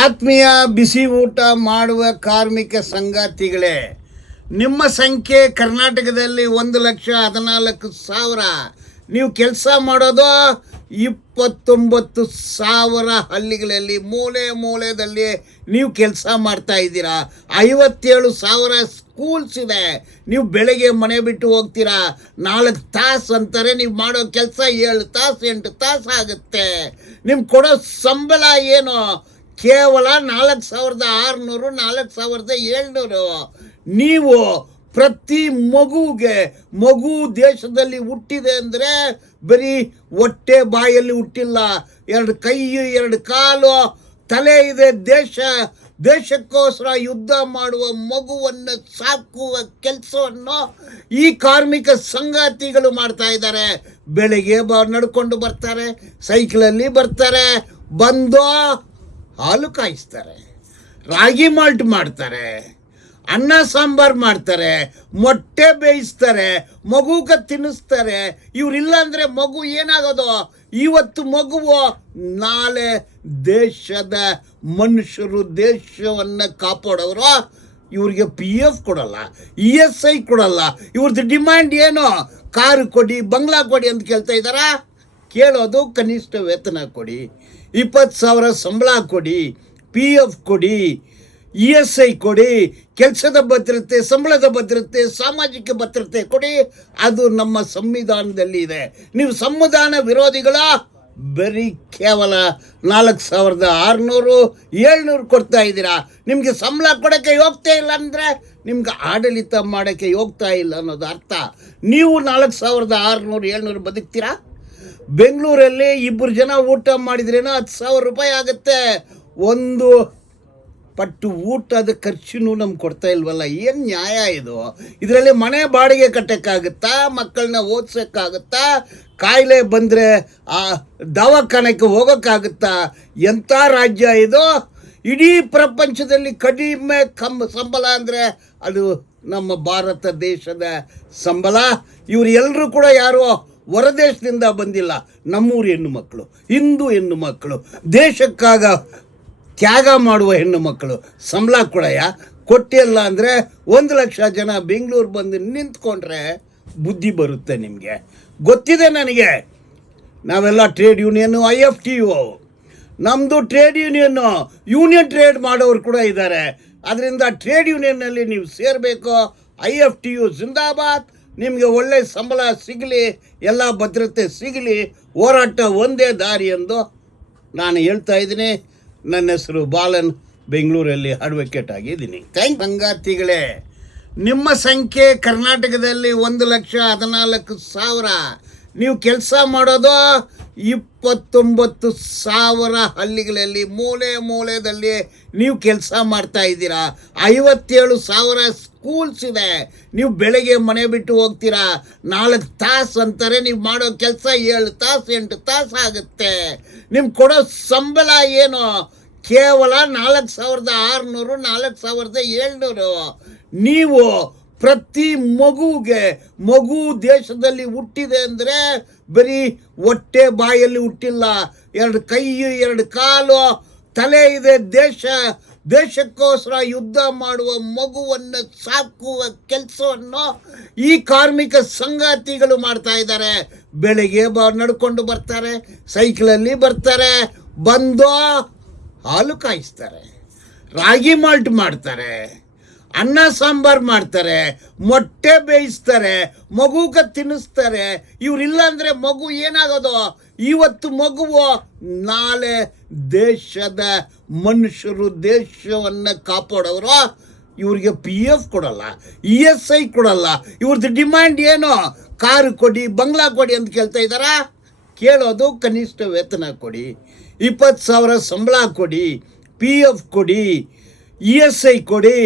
ಆತ್ಮೀಯ ಬಿಸಿ ಊಟ ಮಾಡುವ ಕಾರ್ಮಿಕ ಸಂಗಾತಿಗಳೇ, ನಿಮ್ಮ ಸಂಖ್ಯೆ ಕರ್ನಾಟಕದಲ್ಲಿ ಒಂದು ಲಕ್ಷ ಹದಿನಾಲ್ಕು ಸಾವಿರ. ನೀವು ಕೆಲಸ ಮಾಡೋದು ಇಪ್ಪತ್ತೊಂಬತ್ತು ಸಾವಿರ ಹಳ್ಳಿಗಳಲ್ಲಿ, ಮೂಲೆ ಮೂಲೆಯಲ್ಲಿ ನೀವು ಕೆಲಸ ಮಾಡ್ತಾ ಇದ್ದೀರಾ. ಐವತ್ತೇಳು ಸಾವಿರ ಸ್ಕೂಲ್ಸ್ ಇದೆ. ನೀವು ಬೆಳಗ್ಗೆ ಮನೆ ಬಿಟ್ಟು ಹೋಗ್ತೀರಾ. ನಾಲ್ಕು ತಾಸು ಅಂತಾರೆ ನೀವು ಮಾಡೋ ಕೆಲಸ ಏಳು ತಾಸು, ಎಂಟು ತಾಸು ಆಗುತ್ತೆ. ನಿಮ್ಗೆ ಕೊಡೋ ಸಂಬಳ ಏನು? ಕೇವಲ ನಾಲ್ಕು ಸಾವಿರದ ಆರುನೂರು, ನಾಲ್ಕು ಸಾವಿರದ ಏಳ್ನೂರು. ನೀವು ಪ್ರತಿ ಮಗುಗೆ, ಮಗು ದೇಶದಲ್ಲಿ ಹುಟ್ಟಿದೆ ಅಂದರೆ ಬರೀ ಹೊಟ್ಟೆ ಬಾಯಲ್ಲಿ ಹುಟ್ಟಿಲ್ಲ, ಎರಡು ಕೈ, ಎರಡು ಕಾಲು, ತಲೆ ಇದೆ ದೇಶ. ದೇಶಕ್ಕೋಸ್ಕರ ಯುದ್ಧ ಮಾಡುವ ಮಗುವನ್ನು ಸಾಕುವ ಕೆಲಸವನ್ನು ಈ ಕಾರ್ಮಿಕ ಸಂಗಾತಿಗಳು ಮಾಡ್ತಾ ಇದ್ದಾರೆ. ಬೆಳಿಗ್ಗೆ ಬ, ನಡ್ಕೊಂಡು ಬರ್ತಾರೆ, ಸೈಕಲಲ್ಲಿ ಬರ್ತಾರೆ. ಬಂದು ಹಾಲು ಕಾಯಿಸ್ತಾರೆ, ರಾಗಿ ಮಾಲ್ಟ್ ಮಾಡ್ತಾರೆ, ಅನ್ನ ಸಾಂಬಾರು ಮಾಡ್ತಾರೆ, ಮೊಟ್ಟೆ ಬೇಯಿಸ್ತಾರೆ ಮಗುಗೆ ತಿನ್ನಿಸ್ತಾರೆ. ಇವರಿಲ್ಲ ಅಂದರೆ ಮಗು ಏನಾಗೋದು? ಇವತ್ತು ಮಗುವು? ನಾಳೆ ದೇಶದ ಮನುಷ್ಯರು ದೇಶವನ್ನು ಕಾಪಾಡೋರು, ಇವ್ರಿಗೆ ಪಿ ಎಫ್ ಕೊಡಲ್ಲ ಇ ಎಸ್ ಐ ಕೊಡಲ್ಲ. ಇವ್ರದ್ದು ಡಿಮ್ಯಾಂಡ್ ಏನು? ಕಾರು ಕೊಡಿ, ಬಂಗ್ಲಾ ಕೊಡಿ ಅಂತ ಕೇಳ್ತಾ ಇದ್ದಾರಾ? ಕೇಳೋದು ಕನಿಷ್ಠ ವೇತನ ಕೊಡಿ, ಇಪ್ಪತ್ತು ಸಾವಿರ ಸಂಬಳ ಕೊಡಿ ಪಿ ಎಫ್ ಕೊಡಿ ಇ ಎಸ್ ಐ ಕೊಡಿ, ಕೆಲಸದ ಭದ್ರತೆ, ಸಂಬಳದ ಭದ್ರತೆ, ಸಾಮಾಜಿಕ ಭದ್ರತೆ ಕೊಡಿ. ಅದು ನಮ್ಮ ಸಂವಿಧಾನದಲ್ಲಿ ಇದೆ. ನೀವು ಸಂವಿಧಾನ ವಿರೋಧಿಗಳ ಬರೀ ಕೇವಲ ನಾಲ್ಕು ಸಾವಿರದ ಆರುನೂರು, ಏಳ್ನೂರು ಕೊಡ್ತಾ ಇದ್ದೀರಾ? ನಿಮಗೆ ಸಂಬಳ ಕೊಡೋಕ್ಕೆ ಹೋಗ್ತಾ ಇಲ್ಲ ಅಂದರೆ ನಿಮ್ಗೆ ಆಡಳಿತ ಮಾಡೋಕ್ಕೆ ಹೋಗ್ತಾ ಇಲ್ಲ ಅನ್ನೋದು ಅರ್ಥ. ನೀವು ನಾಲ್ಕು ಸಾವಿರದ ಆರುನೂರು, ಏಳ್ನೂರು ಬದುಕ್ತೀರಾ? ಬೆಂಗಳೂರಲ್ಲಿ ಇಬ್ಬರು ಜನ ಊಟ ಮಾಡಿದ್ರೇನೋ ಹತ್ತು ಸಾವಿರ ರೂಪಾಯಿ ಆಗುತ್ತೆ. ಒಂದು ಪಟ್ಟು ಊಟದ ಖರ್ಚು ನಮ್ಗೆ ಕೊಡ್ತಾ ಇಲ್ವಲ್ಲ, ಏನು ನ್ಯಾಯ ಇದು? ಇದರಲ್ಲಿ ಮನೆ ಬಾಡಿಗೆ ಕಟ್ಟೋಕ್ಕಾಗುತ್ತಾ ಮಕ್ಕಳನ್ನ ಓದ್ಸೋಕ್ಕಾಗುತ್ತಾ, ಕಾಯಿಲೆ ಬಂದರೆ ಆ ದವಾಖಾನೆಗೆ ಹೋಗೋಕ್ಕಾಗುತ್ತಾ? ಎಂಥ ರಾಜ್ಯ ಇದು? ಇಡೀ ಪ್ರಪಂಚದಲ್ಲಿ ಕಡಿಮೆ ಕಮ್ಮ ಸಂಬಳ ಅಂದರೆ ಅದು ನಮ್ಮ ಭಾರತ ದೇಶದ ಸಂಬಳ. ಇವರು ಎಲ್ಲರೂ ಕೂಡ ಯಾರು ಹೊರದೇಶದಿಂದ ಬಂದಿಲ್ಲ, ನಮ್ಮೂರು ಹೆಣ್ಣು ಮಕ್ಕಳು, ಹಿಂದೂ ಹೆಣ್ಣು ಮಕ್ಕಳು, ದೇಶಕ್ಕಾಗ ತ್ಯಾಗ ಮಾಡುವ ಹೆಣ್ಣು ಮಕ್ಕಳು, ಸಂಬಳ ಕೊಡಯ್ಯ? ಕೊಟ್ಟಿಲ್ಲ ಅಂದರೆ ಒಂದು ಲಕ್ಷ ಜನ ಬೆಂಗಳೂರು ಬಂದು ನಿಂತ್ಕೊಂಡ್ರೆ ಬುದ್ಧಿ ಬರುತ್ತೆ ನಿಮಗೆ. ಗೊತ್ತಿದೆ ನನಗೆ, ನಾವೆಲ್ಲ trade union I F T U ನಮ್ಮದು ಟ್ರೇಡ್ ಯೂನಿಯನ್ನು ಯೂನಿಯನ್ ಟ್ರೇಡ್ ಮಾಡೋರು ಕೂಡ ಇದ್ದಾರೆ. ಅದರಿಂದ ಟ್ರೇಡ್ ಯೂನಿಯನ್ನಲ್ಲಿ ನೀವು ಸೇರಬೇಕು ಐ ಎಫ್ ಟಿ ಯು ಜಿಂದಾಬಾದ್. ನಿಮಗೆ ಒಳ್ಳೆ ಸಂಬಳ ಸಿಗಲಿ, ಎಲ್ಲ ಭದ್ರತೆ ಸಿಗಲಿ, ಹೋರಾಟ ಒಂದೇ ದಾರಿ ಎಂದು ನಾನು ಹೇಳ್ತಾ ಇದ್ದೀನಿ. ನನ್ನ ಹೆಸರು ಬಾಲನ್, ಬೆಂಗಳೂರಲ್ಲಿ ಅಡ್ವೊಕೇಟ್ ಆಗಿದ್ದೀನಿ. ಥ್ಯಾಂಕ್ ಸಂಗಾತಿಗಳೇ ನಿಮ್ಮ ಸಂಖ್ಯೆ ಕರ್ನಾಟಕದಲ್ಲಿ ಒಂದು ಲಕ್ಷ ಹದಿನಾಲ್ಕು ಸಾವಿರ. ನೀವು ಕೆಲಸ ಮಾಡೋದು ಇಪ್ಪತ್ತೊಂಬತ್ತು ಸಾವಿರ ಹಳ್ಳಿಗಳಲ್ಲಿ ಮೂಲೆ ಮೂಲೆಯಲ್ಲಿ ನೀವು ಕೆಲಸ ಮಾಡ್ತಾ ಇದ್ದೀರಾ? ಐವತ್ತೇಳು ಸಾವಿರ ಸ್ಕೂಲ್ಸ್ ಇದೆ. ನೀವು ಬೆಳಗ್ಗೆ ಮನೆ ಬಿಟ್ಟು ಹೋಗ್ತೀರಾ? ನಾಲ್ಕು ತಾಸು ಅಂತಾರೆ ನೀವು ಮಾಡೋ ಕೆಲಸ ಏಳು ತಾಸು, ಎಂಟು ತಾಸು ಆಗುತ್ತೆ. ನಿಮ್ಗೆ ಕೊಡೋ ಸಂಬಳ ಏನು? ಕೇವಲ ನಾಲ್ಕು ಸಾವಿರದ ಆರುನೂರು, ನಾಲ್ಕು ಸಾವಿರದ ಏಳ್ನೂರು. ನೀವು ಪ್ರತಿ ಮಗುಗೆ ಮಗು ದೇಶದಲ್ಲಿ ಹುಟ್ಟಿದೆ ಅಂದರೆ ಬರೀ ಹೊಟ್ಟೆ ಬಾಯಲ್ಲಿ ಹುಟ್ಟಿಲ್ಲ, ಎರಡು ಕೈ, ಎರಡು ಕಾಲು, ತಲೆ ಇದೆ ದೇಶ. ದೇಶಕ್ಕೋಸ್ಕರ ಯುದ್ಧ ಮಾಡುವ ಮಗುವನ್ನು ಸಾಕುವ ಕೆಲಸವನ್ನು ಈ ಕಾರ್ಮಿಕ ಸಂಗಾತಿಗಳು ಮಾಡ್ತಾ ಇದ್ದಾರೆ. ಬೆಳಿಗ್ಗೆ ಬ ನಡ್ಕೊಂಡು ಬರ್ತಾರೆ, ಸೈಕಲಲ್ಲಿ ಬರ್ತಾರೆ, ಬಂದು ಹಾಲು ಕಾಯಿಸ್ತಾರೆ, ರಾಗಿ ಮಾಲ್ಟ್ ಮಾಡ್ತಾರೆ. ಅನ್ನ ಸಾಂಬಾರು ಮಾಡ್ತಾರೆ, ಮೊಟ್ಟೆ ಬೇಯಿಸ್ತಾರೆ, ಮಗುಗೆ ತಿನ್ನಿಸ್ತಾರೆ. ಇವರಿಲ್ಲ ಅಂದರೆ ಮಗು ಏನಾಗೋದು? ಇವತ್ತು ಮಗುವು ನಾಳೆ ದೇಶದ ಮನುಷ್ಯರು ದೇಶವನ್ನು ಕಾಪಾಡೋರು ಇವ್ರಿಗೆ ಪಿ ಎಫ್ ಕೊಡಲ್ಲ ಇ ಎಸ್ ಐ ಕೊಡಲ್ಲ. ಇವ್ರದ್ದು ಡಿಮ್ಯಾಂಡ್ ಏನು? ಕಾರು ಕೊಡಿ, ಬಂಗ್ಲಾ ಕೊಡಿ ಅಂತ ಕೇಳ್ತಾ ಇದ್ದಾರಾ? ಕೇಳೋದು ಕನಿಷ್ಠ ವೇತನ ಕೊಡಿ, ಇಪ್ಪತ್ತು ಸಾವಿರ ಸಂಬಳ ಕೊಡಿ ಪಿ ಎಫ್ ಕೊಡಿ. ಇ ಎಸ್ ಐ ಕೊಡಿ,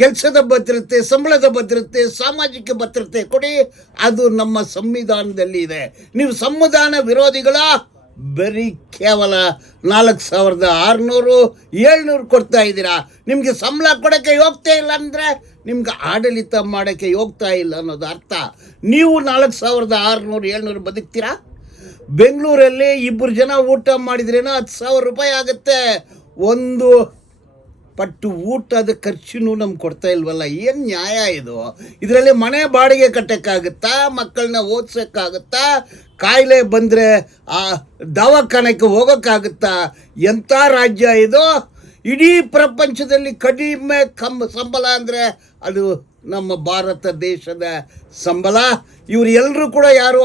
ಕೆಲಸದ ಭದ್ರತೆ, ಸಂಬಳದ ಭದ್ರತೆ, ಸಾಮಾಜಿಕ ಭದ್ರತೆ ಕೊಡಿ. ಅದು ನಮ್ಮ ಸಂವಿಧಾನದಲ್ಲಿ ಇದೆ. ನೀವು ಸಂವಿಧಾನ ವಿರೋಧಿಗಳ ಬರೀ ಕೇವಲ ನಾಲ್ಕು ಸಾವಿರದ ಆರುನೂರು, ಏಳ್ನೂರು ಕೊಡ್ತಾ ಇದ್ದೀರಾ? ನಿಮಗೆ ಸಂಬಳ ಕೊಡೋಕ್ಕೆ ಹೋಗ್ತಾ ಇಲ್ಲ ಅಂದರೆ ನಿಮ್ಗೆ ಆಡಳಿತ ಮಾಡೋಕ್ಕೆ ಹೋಗ್ತಾ ಇಲ್ಲ ಅನ್ನೋದು ಅರ್ಥ. ನೀವು ನಾಲ್ಕು ಸಾವಿರದ ಆರುನೂರು, ಏಳ್ನೂರು ಬದುಕ್ತೀರಾ? ಬೆಂಗಳೂರಲ್ಲಿ ಇಬ್ಬರು ಜನ ಊಟ ಮಾಡಿದ್ರೇನೋ ಹತ್ತು ಸಾವಿರ ರೂಪಾಯಿ ಆಗುತ್ತೆ. ಒಂದು ಪಟ್ಟು ಊಟದ ಖರ್ಚು ನಮ್ಗೆ ಕೊಡ್ತಾ ಇಲ್ವಲ್ಲ, ಏನು ನ್ಯಾಯ ಇದು? ಇದರಲ್ಲಿ ಮನೆ ಬಾಡಿಗೆ ಕಟ್ಟೋಕ್ಕಾಗುತ್ತಾ ಮಕ್ಕಳನ್ನ ಓದ್ಸೋಕ್ಕಾಗುತ್ತಾ, ಕಾಯಿಲೆ ಬಂದರೆ ಆ ದವಾಖಾನೆಗೆ ಹೋಗೋಕ್ಕಾಗುತ್ತಾ? ಎಂಥ ರಾಜ್ಯ ಇದು? ಇಡೀ ಪ್ರಪಂಚದಲ್ಲಿ ಕಡಿಮೆ ಕಮ್ ಸಂಬಳ ಅಂದರೆ ಅದು ನಮ್ಮ ಭಾರತ ದೇಶದ ಸಂಬಳ. ಇವರು ಎಲ್ಲರೂ ಕೂಡ ಯಾರು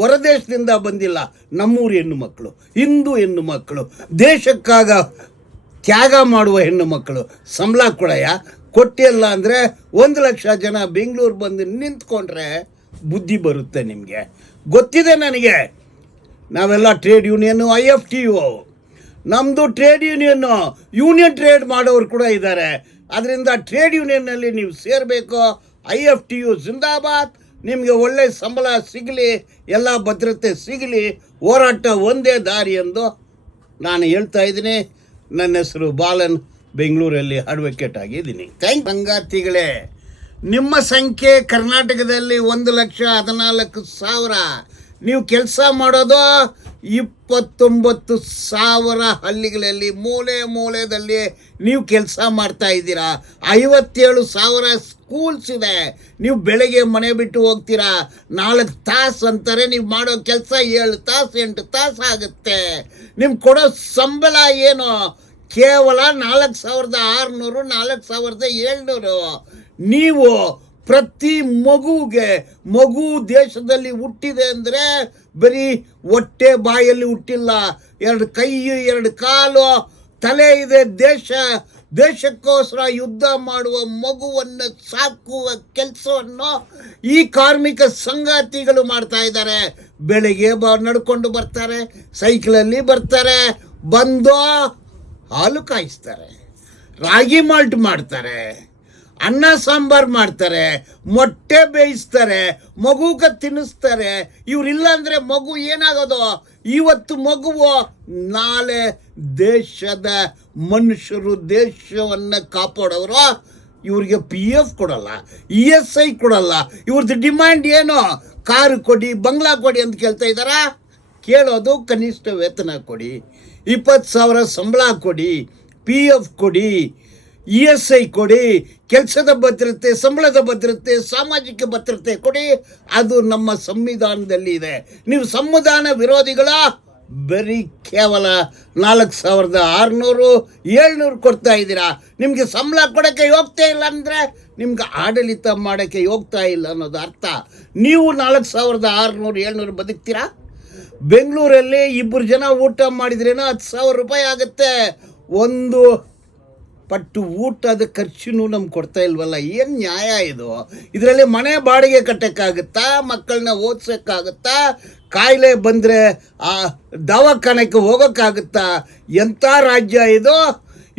ಹೊರದೇಶದಿಂದ ಬಂದಿಲ್ಲ, ನಮ್ಮೂರು ಹೆಣ್ಣು ಮಕ್ಕಳು, ಹಿಂದೂ ಹೆಣ್ಣು ಮಕ್ಕಳು. ದೇಶಕ್ಕಾಗ ತ್ಯಾಗ ಮಾಡುವ ಹೆಣ್ಣು ಮಕ್ಕಳು ಸಂಬಳ ಕೊಡಯ್ಯ. ಕೊಟ್ಟಿಲ್ಲ ಅಂದರೆ ಒಂದು ಲಕ್ಷ ಜನ ಬೆಂಗಳೂರು ಬಂದು ನಿಂತ್ಕೊಂಡ್ರೆ ಬುದ್ಧಿ ಬರುತ್ತೆ ನಿಮಗೆ. ಗೊತ್ತಿದೆ ನನಗೆ. ನಾವೆಲ್ಲ trade union I F T U ನಮ್ಮದು ಟ್ರೇಡ್ ಯೂನಿಯನ್ನು ಯೂನಿಯನ್ ಟ್ರೇಡ್ ಮಾಡೋರು ಕೂಡ ಇದ್ದಾರೆ. ಅದರಿಂದ ಟ್ರೇಡ್ ಯೂನಿಯನ್ನಲ್ಲಿ ನೀವು ಸೇರಬೇಕು. ಐ ಎಫ್ ಟಿ ಯು ಜಿಂದಾಬಾದ್. ನಿಮಗೆ ಒಳ್ಳೆ ಸಂಬಳ ಸಿಗಲಿ, ಎಲ್ಲ ಭದ್ರತೆ ಸಿಗಲಿ, ಹೋರಾಟ ಒಂದೇ ದಾರಿ ಎಂದು ನಾನು ಹೇಳ್ತಾ ಇದ್ದೀನಿ. ನನ್ನ ಹೆಸರು ಬಾಲನ್, ಬೆಂಗಳೂರಲ್ಲಿ ಅಡ್ವೊಕೇಟ್ ಆಗಿದ್ದೀನಿ. ಥ್ಯಾಂಕ್ ಸಂಗಾತಿಗಳೇ, ನಿಮ್ಮ ಸಂಖ್ಯೆ ಕರ್ನಾಟಕದಲ್ಲಿ ಒಂದು ಲಕ್ಷ ಹದಿನಾಲ್ಕು ಸಾವಿರ. ನೀವು ಕೆಲಸ ಮಾಡೋದು ಇಪ್ಪತ್ತೊಂಬತ್ತು ಸಾವಿರ ಹಳ್ಳಿಗಳಲ್ಲಿ ಮೂಲೆ ಮೂಲೆಯಲ್ಲಿ ನೀವು ಕೆಲಸ ಮಾಡ್ತಾ ಇದ್ದೀರಾ. ಐವತ್ತೇಳು ಸಾವಿರ ಸ್ಕೂಲ್ಸ್ ಇದೆ. ನೀವು ಬೆಳಗ್ಗೆ ಮನೆ ಬಿಟ್ಟು ಹೋಗ್ತೀರಾ. ನಾಲ್ಕು ತಾಸು ಅಂತಾರೆ ನೀವು ಮಾಡೋ ಕೆಲಸ ಏಳು ತಾಸು, ಎಂಟು ತಾಸು ಆಗುತ್ತೆ. ನಿಮ್ಗೆ ಕೊಡೋ ಸಂಬಳ ಏನು? ಕೇವಲ ನಾಲ್ಕು ಸಾವಿರದ ಆರುನೂರು, ನಾಲ್ಕು ಸಾವಿರದ ಏಳ್ನೂರು. ನೀವು ಪ್ರತಿ ಮಗುಗೆ ಮಗು ದೇಶದಲ್ಲಿ ಹುಟ್ಟಿದೆ ಅಂದರೆ ಬರೀ ಹೊಟ್ಟೆ ಬಾಯಲ್ಲಿ ಹುಟ್ಟಿಲ್ಲ, ಎರಡು ಕೈ, ಎರಡು ಕಾಲು, ತಲೆ ಇದೆ ದೇಶ. ದೇಶಕ್ಕೋಸ್ಕರ ಯುದ್ಧ ಮಾಡುವ ಮಗುವನ್ನು ಸಾಕುವ ಕೆಲಸವನ್ನು ಈ ಕಾರ್ಮಿಕ ಸಂಗಾತಿಗಳು ಮಾಡ್ತಾ ಇದ್ದಾರೆ. ಬೆಳಿಗ್ಗೆ ಬ ನಡ್ಕೊಂಡು ಬರ್ತಾರೆ ಸೈಕಲಲ್ಲಿ ಬರ್ತಾರೆ, ಬಂದು ಹಾಲು ಕಾಯಿಸ್ತಾರೆ, ರಾಗಿ ಮಾಲ್ಟ್ ಮಾಡ್ತಾರೆ. ಅನ್ನ ಸಾಂಬಾರು ಮಾಡ್ತಾರೆ, ಮೊಟ್ಟೆ ಬೇಯಿಸ್ತಾರೆ, ಮಗುಗೆ ತಿನ್ನಿಸ್ತಾರೆ. ಇವ್ರಿಲ್ಲ ಅಂದರೆ ಮಗು ಏನಾಗೋದು? ಇವತ್ತು ಮಗುವು? ನಾಳೆ ದೇಶದ ಮನುಷ್ಯರು ದೇಶವನ್ನು ಕಾಪಾಡೋರು ಇವ್ರಿಗೆ ಪಿ ಎಫ್ ಕೊಡಲ್ಲ ಇ ಎಸ್ ಐ ಕೊಡಲ್ಲ. ಇವ್ರದ್ದು ಡಿಮ್ಯಾಂಡ್ ಏನು? ಕಾರು ಕೊಡಿ, ಬಂಗ್ಲಾ ಕೊಡಿ ಅಂತ ಕೇಳ್ತಾ ಇದ್ದಾರಾ? ಕೇಳೋದು ಕನಿಷ್ಠ ವೇತನ ಕೊಡಿ, ಇಪ್ಪತ್ತು ಸಾವಿರ ಸಂಬಳ ಕೊಡಿ ಪಿ ಎಫ್ ಕೊಡಿ. ಇ ಎಸ್ ಐ ಕೊಡಿ, ಕೆಲಸದ ಭದ್ರತೆ, ಸಂಬಳದ ಭದ್ರತೆ, ಸಾಮಾಜಿಕ ಭದ್ರತೆ ಕೊಡಿ. ಅದು ನಮ್ಮ ಸಂವಿಧಾನದಲ್ಲಿ ಇದೆ. ನೀವು ಸಂವಿಧಾನ ವಿರೋಧಿಗಳ ಬರೀ ಕೇವಲ ನಾಲ್ಕು ಸಾವಿರದ ಆರುನೂರು, ಏಳ್ನೂರು ಕೊಡ್ತಾ ಇದ್ದೀರಾ? ನಿಮಗೆ ಸಂಬಳ ಕೊಡೋಕ್ಕೆ ಹೋಗ್ತಾ ಇಲ್ಲ ಅಂದರೆ ನಿಮ್ಗೆ ಆಡಳಿತ ಮಾಡೋಕ್ಕೆ ಹೋಗ್ತಾ ಇಲ್ಲ ಅನ್ನೋದು ಅರ್ಥ. ನೀವು ನಾಲ್ಕು ಸಾವಿರದ ಆರುನೂರು, ಏಳ್ನೂರು ಬದುಕ್ತೀರಾ? ಬೆಂಗಳೂರಲ್ಲಿ ಇಬ್ಬರು ಜನ ಊಟ ಮಾಡಿದ್ರೇನೋ ಹತ್ತು ಸಾವಿರ ರೂಪಾಯಿ ಆಗುತ್ತೆ. ಒಂದು ಪಟ್ಟು ಊಟದ ಖರ್ಚು ನಮ್ಗೆ ಕೊಡ್ತಾ ಇಲ್ವಲ್ಲ, ಏನು ನ್ಯಾಯ ಇದು? ಇದರಲ್ಲಿ ಮನೆ ಬಾಡಿಗೆ ಕಟ್ಟೋಕ್ಕಾಗುತ್ತಾ? ಮಕ್ಕಳನ್ನ ಓದ್ಸೋಕ್ಕಾಗುತ್ತಾ? ಕಾಯಿಲೆ ಬಂದರೆ ಆ ದವಾಖಾನೆಗೆ ಹೋಗೋಕ್ಕಾಗುತ್ತಾ? ಎಂಥ ರಾಜ್ಯ ಇದು?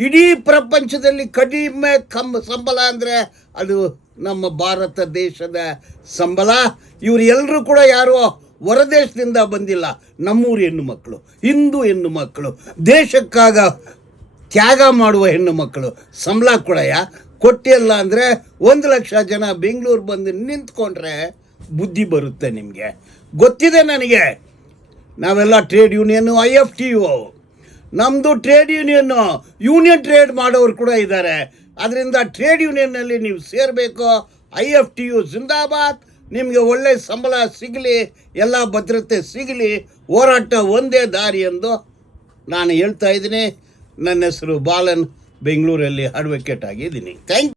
ಇಡೀ ಪ್ರಪಂಚದಲ್ಲಿ ಕಡಿಮೆ ಕಮ್ಮ ಸಂಬಳ ಅಂದರೆ ಅದು ನಮ್ಮ ಭಾರತ ದೇಶದ ಸಂಬಳ. ಇವರು ಎಲ್ಲರೂ ಕೂಡ ಯಾರು ಹೊರದೇಶದಿಂದ ಬಂದಿಲ್ಲ, ನಮ್ಮೂರು ಹೆಣ್ಣು ಮಕ್ಕಳು, ಹಿಂದೂ ಹೆಣ್ಣು ಮಕ್ಕಳು. ದೇಶಕ್ಕಾಗ ತ್ಯಾಗ ಮಾಡುವ ಹೆಣ್ಣು ಮಕ್ಕಳು ಸಂಬಳ ಕೊಡಯ್ಯ. ಕೊಟ್ಟಿಲ್ಲ ಅಂದರೆ ಒಂದು ಲಕ್ಷ ಜನ ಬೆಂಗಳೂರು ಬಂದು ನಿಂತ್ಕೊಂಡ್ರೆ ಬುದ್ಧಿ ಬರುತ್ತೆ ನಿಮಗೆ. ಗೊತ್ತಿದೆ ನನಗೆ. ನಾವೆಲ್ಲ trade union I F T U ನಮ್ಮದು ಟ್ರೇಡ್ ಯೂನಿಯನ್ನು ಯೂನಿಯನ್ ಟ್ರೇಡ್ ಮಾಡೋರು ಕೂಡ ಇದ್ದಾರೆ. ಅದರಿಂದ ಟ್ರೇಡ್ ಯೂನಿಯನ್ನಲ್ಲಿ ನೀವು ಸೇರಬೇಕು. ಐ ಎಫ್ ಟಿ ಯು ಜಿಂದಾಬಾದ್. ನಿಮಗೆ ಒಳ್ಳೆ ಸಂಬಳ ಸಿಗಲಿ, ಎಲ್ಲ ಭದ್ರತೆ ಸಿಗಲಿ, ಹೋರಾಟ ಒಂದೇ ದಾರಿ ಎಂದು ನಾನು ಹೇಳ್ತಾ ಇದ್ದೀನಿ. ನನ್ನ ಹೆಸರು ಬಾಲನ್ ಬೆಂಗಳೂರಲ್ಲಿ ಅಡ್ವೊಕೇಟ್ ಆಗಿದ್ದೀನಿ ಥ್ಯಾಂಕ್